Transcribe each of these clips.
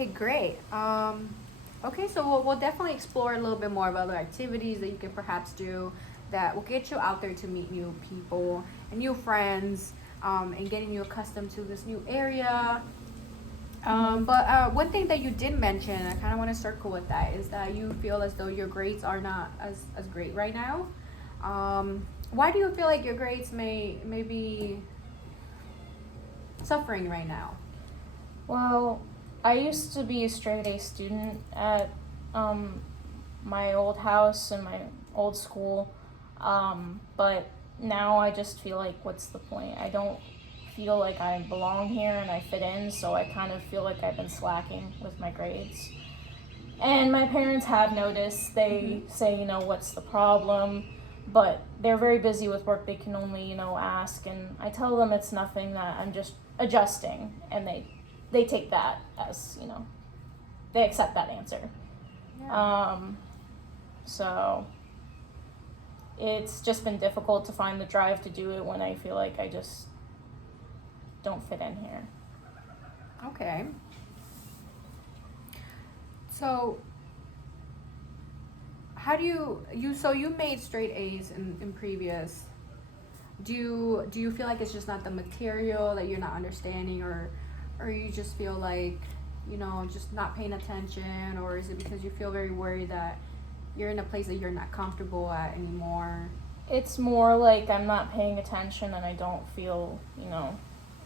Okay, great. Okay, so we'll definitely explore a little bit more of other activities that you can perhaps do that will get you out there to meet new people and new friends, and getting you accustomed to this new area. But one thing that you did mention, I kind of want to circle with that, is that you feel as though your grades are not as great right now. Why do you feel like your grades may be suffering right now? Well, I used to be a straight A student at um, my old house and my old school, but now I just feel like, what's the point? I don't feel like I belong here and I fit in, so I kind of feel like I've been slacking with my grades. And my parents have noticed. They Mm-hmm. say, what's the problem? But they're very busy with work. They can only, ask. And I tell them it's nothing, that I'm just adjusting. And they take that as, they accept that answer. Yeah. Um, so it's just been difficult to find the drive to do it when I feel like I just don't fit in here. Okay. So how do you made straight A's in previous. Do you feel like it's just not the material that you're not understanding, or you just feel like, just not paying attention, or is it because you feel very worried that you're in a place that you're not comfortable at anymore? It's more like I'm not paying attention and I don't feel,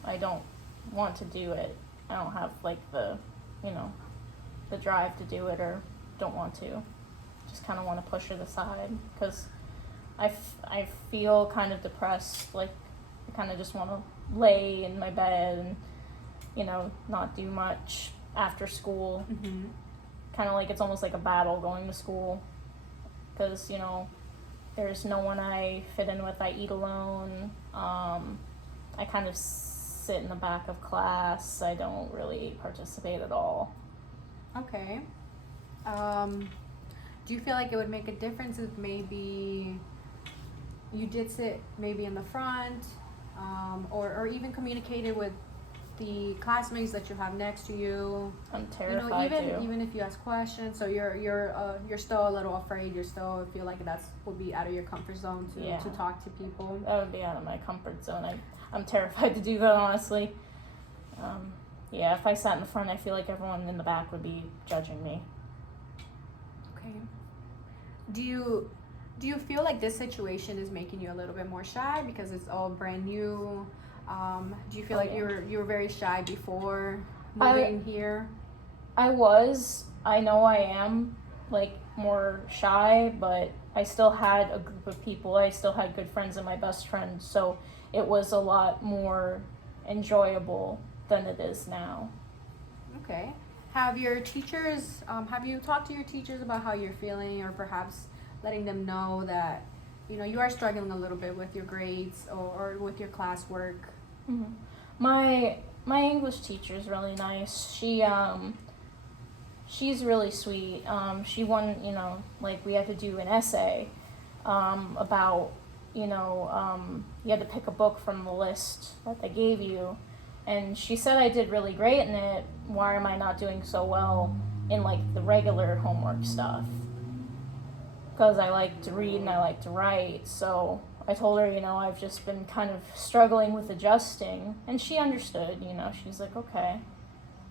I don't want to do it. I don't have like you know, the drive to do it, or don't want to. Just kind of want to push it aside because I feel kind of depressed. Like I kind of just want to lay in my bed and, not do much after school. Mm-hmm. Kind of like it's almost like a battle going to school because, there's no one I fit in with. I eat alone. I kind of sit in the back of class. I don't really participate at all. Okay. um, do you feel like it would make a difference if maybe you did sit maybe in the front, or even communicated with the classmates that you have next to you? I'm terrified Even if you ask questions, so you're still a little afraid. You still feel like that's would be out of your comfort zone to Yeah. to talk to people. That would be out of my comfort zone. I'm terrified to do that, honestly. Yeah, if I sat in the front, I feel like everyone in the back would be judging me. Okay. Do you feel like this situation is making you a little bit more shy because it's all brand new? Do you feel like Yeah. you were very shy before I- moving here? I know I am, like, more shy, but I still had a group of people. I still had good friends and my best friend, so it was a lot more enjoyable than it is now. Okay. Have you talked to your teachers about how you're feeling, or perhaps letting them know that, you are struggling a little bit with your grades, or with your classwork? Mm-hmm. My English teacher is really nice. She's really sweet. She won, like we had to do an essay about, you had to pick a book from the list that they gave you. And she said I did really great in it. Why am I not doing so well in like the regular homework stuff? Because I like to read and I like to write. So I told her, I've just been kind of struggling with adjusting. And she understood, she's like, okay.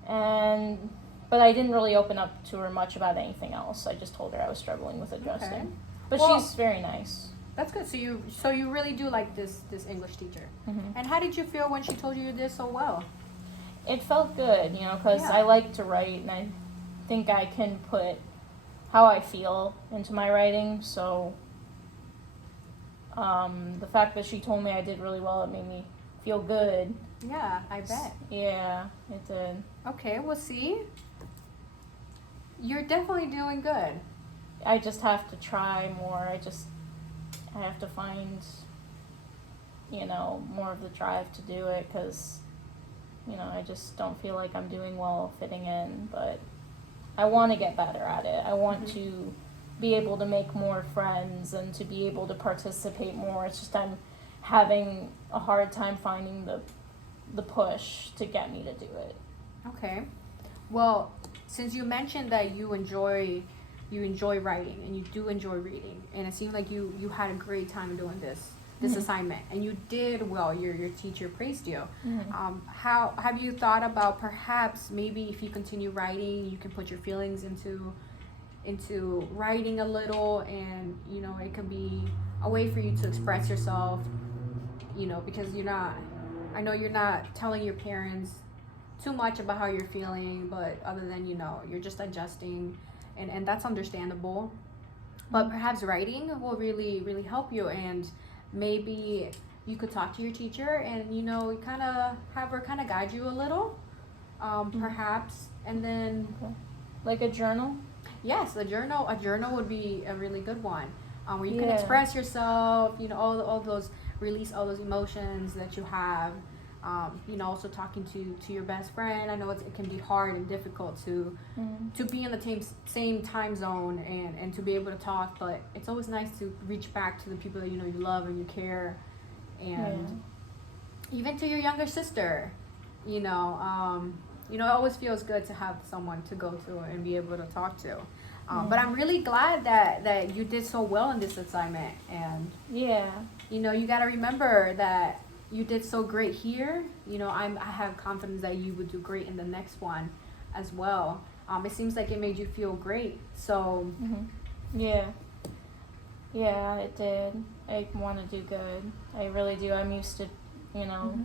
But I didn't really open up to her much about anything else. I just told her I was struggling with adjusting. Okay. But Well, she's very nice. That's good. So you really do like this English teacher. Mm-hmm. And how did you feel when she told you did so well? It felt good, because Yeah. I like to write and I think I can put how I feel into my writing. So the fact that she told me I did really well, it made me feel good. Yeah, I bet. Yeah, it did. Okay, well, see, you're definitely doing good. I just have to try more. I have to find, more of the drive to do it because, I just don't feel like I'm doing well fitting in. But I want to get better at it. I want Mhm. to be able to make more friends and to be able to participate more. It's just I'm having a hard time finding the push to get me to do it. Okay. Well, since you mentioned that you enjoy writing and you do enjoy reading, and it seemed like you had a great time doing this assignment, and you did well. Your teacher praised you. How have you thought about perhaps maybe if you continue writing, you can put your feelings into writing a little, and it could be a way for you to express yourself, because I know you're not telling your parents too much about how you're feeling, but other than you're just adjusting, and that's understandable. But perhaps writing will really really help you, and maybe you could talk to your teacher and kind of have her kind of guide you a little, perhaps, and then Like a journal? yes, a journal would be a really good one, where you can express yourself, all those, release all those emotions that you have. Also talking to your best friend. I know it can be hard and difficult to be in the same time zone and to be able to talk, but it's always nice to reach back to the people that you love and you care, and even to your younger sister. It always feels good to have someone to go to and be able to talk to. But I'm really glad that you did so well in this assignment, and you got to remember that you did so great here. I have confidence that you would do great in the next one as well. It seems like it made you feel great. So yeah, it did. I want to do good. I really do. I'm used to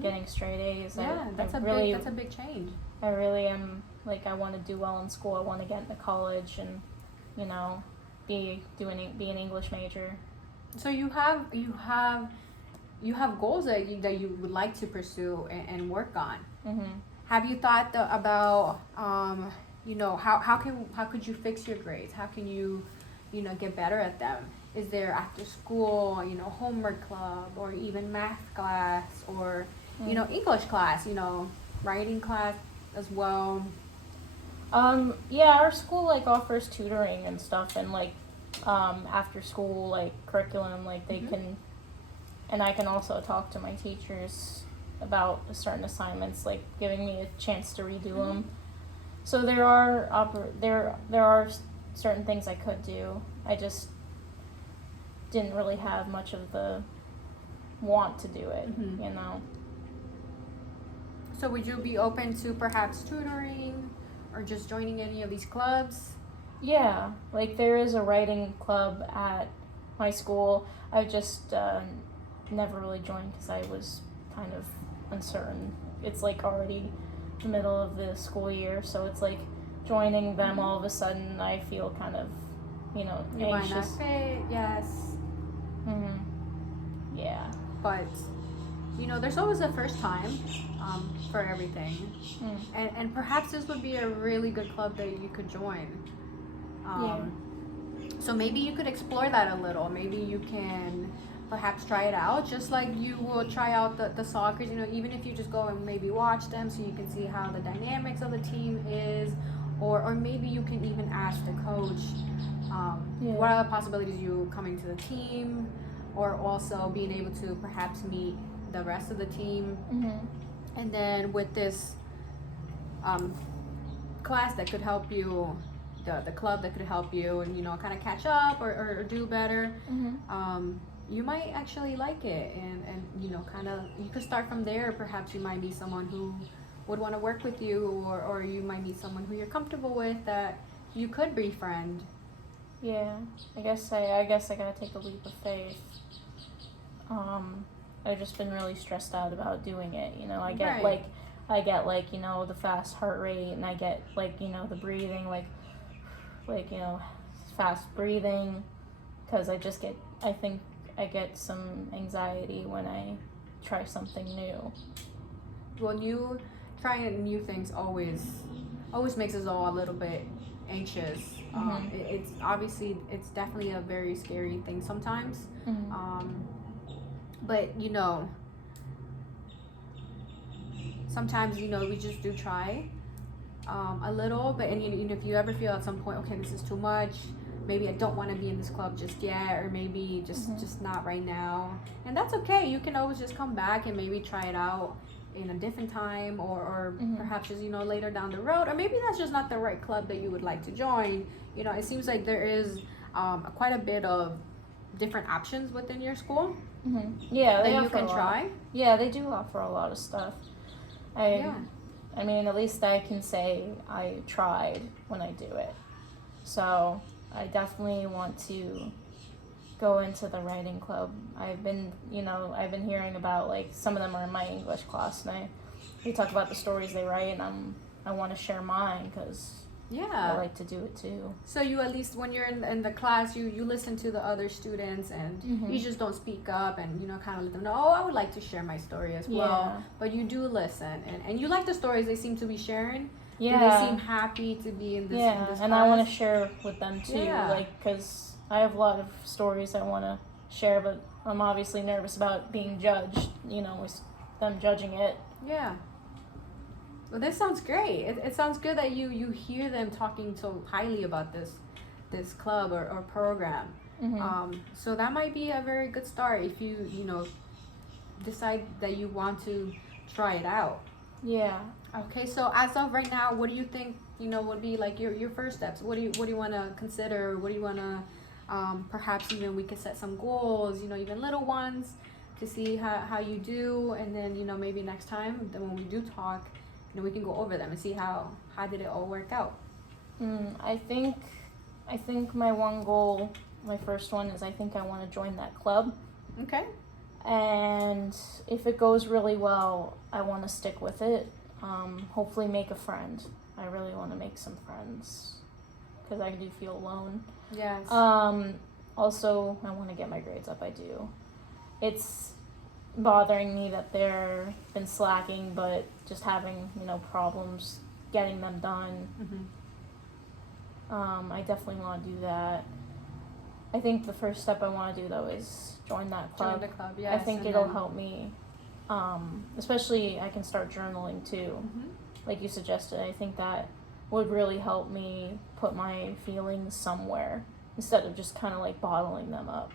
getting straight A's. That's a big change. I really am. Like, I want to do well in school. I want to get into college and be an English major. So you have goals that you would like to pursue and work on. Have you thought about how could you fix your grades? How can you get better at them? Is there after school homework club, or even math class, or English class, writing class as well? Our school offers tutoring and stuff, and after school curriculum, they can. And I can also talk to my teachers about certain assignments, giving me a chance to redo them. So there are certain things I could do. I just didn't really have much of the want to do it, So would you be open to perhaps tutoring or just joining any of these clubs? Yeah, there is a writing club at my school. I just never really joined because I was kind of uncertain. It's already the middle of the school year, so it's joining them all of a sudden. I feel kind of You anxious. might not fit, yes. Yeah. But there's always a first time for everything, and perhaps this would be a really good club that you could join. So maybe you could explore that a little. Maybe you can perhaps try it out, just like you will try out the soccer. Even if you just go and maybe watch them, so you can see how the dynamics of the team is, or maybe you can even ask the coach what are the possibilities you coming to the team, or also being able to perhaps meet the rest of the team. And then with this class that could help you, the club that could help you, and kind of catch up or do better, you might actually like it, and kind of you could start from there. Perhaps you might meet someone who would want to work with you, or you might meet someone who you're comfortable with that you could befriend. I guess I gotta take a leap of faith. I've just been really stressed out about doing it. I get the fast heart rate, and I get the breathing, fast breathing, because I think I get some anxiety when I try something new. Well, trying new things always makes us all a little bit anxious. It's definitely a very scary thing sometimes. But sometimes we just do try a little, but if you ever feel at some point, okay, this is too much, maybe I don't want to be in this club just yet, or maybe just not right now, and that's okay. You can always just come back and maybe try it out in a different time, or Mhm. perhaps just, later down the road, or maybe that's just not the right club that you would like to join. It seems like there is quite a bit of different options within your school Yeah, they that you offer a can lot. try. Yeah, they do offer a lot of stuff. Yeah. I mean, at least I can say I tried when I do it. So I definitely want to go into the writing club. I've been hearing about, like, some of them are in my English class, and we talk about the stories they write, and I want to share mine because I Yeah. like to do it too. So you, at least when you're in the class, you listen to the other students, and you just don't speak up, and kind of let them know, oh, I would like to share my story as well. Yeah. But you do listen, and you like the stories they seem to be sharing. Yeah. Do they seem happy to be in this? Yeah, in this and class? I want to share with them too, Yeah. like, because I have a lot of stories I want to share, but I'm obviously nervous about being judged, with them judging it. Yeah. Well, this sounds great. It sounds good that you hear them talking so highly about this club or program. So that might be a very good start if you decide that you want to try it out. Yeah. Okay, so as of right now, what do you think would be like your first steps? What do you want to consider? What do you want to perhaps even we could set some goals, even little ones, to see how you do, and then maybe next time then when we do talk, we can go over them and see how did it all work out. I think my one goal, my first one, is I think I want to join that club. Okay. And if it goes really well, I want to stick with it. Hopefully make a friend. I really want to make some friends because I do feel alone. Yes. Also, I want to get my grades up. I do. It's bothering me that they're been slacking, but just having problems getting them done. I definitely want to do that. I think the first step I want to do though is join that club. Join the club, yes. I think it'll help me. Especially I can start journaling too, like you suggested. I think that would really help me put my feelings somewhere instead of just kind of like bottling them up,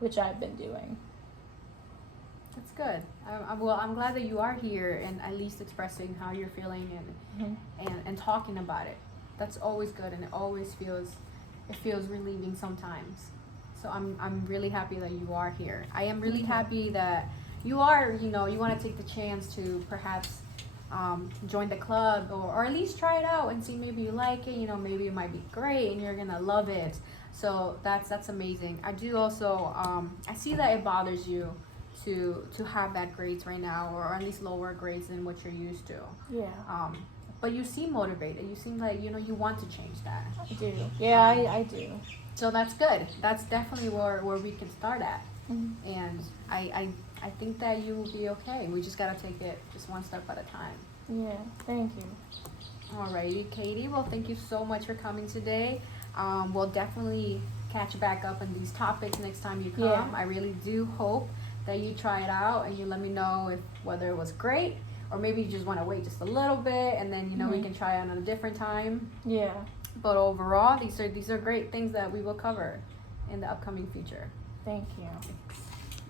which I've been doing. That's good. I'm glad that you are here and at least expressing how you're feeling and talking about it. That's always good, and it always feels relieving sometimes. So I'm really happy that you are here. I am really happy that you are, you want to take the chance to perhaps join the club, or at least try it out and see maybe you like it. Maybe it might be great and you're gonna love it. So that's amazing. I do also I see that it bothers you to have bad grades right now, or at least lower grades than what you're used to. Yeah. But you seem motivated. You seem like you want to change that. I do. Yeah, I do. So that's good. That's definitely where we can start at. Mm-hmm. And I think that you will be okay. We just gotta take it just one step at a time. Yeah, thank you. Alrighty, Katie. Well, thank you so much for coming today. We'll definitely catch back up on these topics next time you come. Yeah. I really do hope that you try it out and you let me know whether it was great, or maybe you just want to wait just a little bit and then we can try it on a different time. Yeah. But overall, these are great things that we will cover in the upcoming future. Thank you.